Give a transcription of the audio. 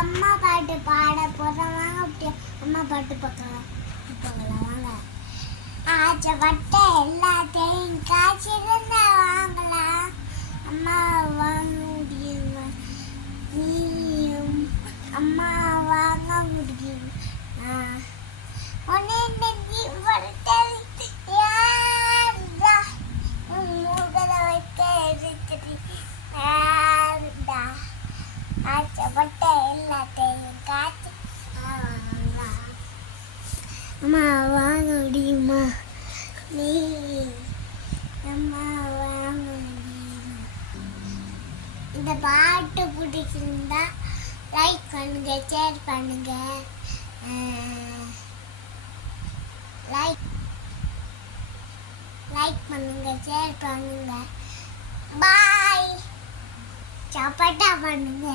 அம்மா பாட்டு பாட போகிறோம். வாங்க அப்படியே அம்மா பாட்டு பார்க்கலாம். வாங்க. ஆச்சப்பட்ட எல்லாத்தையும் காய்ச்சிருந்த வாங்கலாம். அம்மா வாங்க முடியுமா? நீயும் அம்மா வாங்க முடியும். ஒன்னே நெஞ்சி படுத்தது யாருடா? மூகத வைக்க எடுத்தது யாருடா? ஆச்சப்பட்ட எல்லாத்தையும் காய்ச்சி அம்மா வாங்க முடியுமா? நீ அம்மா வாங்க முடியுமா? இந்த பாட்டு பிடிச்சிருந்தா லைக் பண்ணுங்க, ஷேர் பண்ணுங்க. லைக் பண்ணுங்க, ஷேர் பண்ணுங்க. பாய். சப்பட்டா பண்ணுங்க.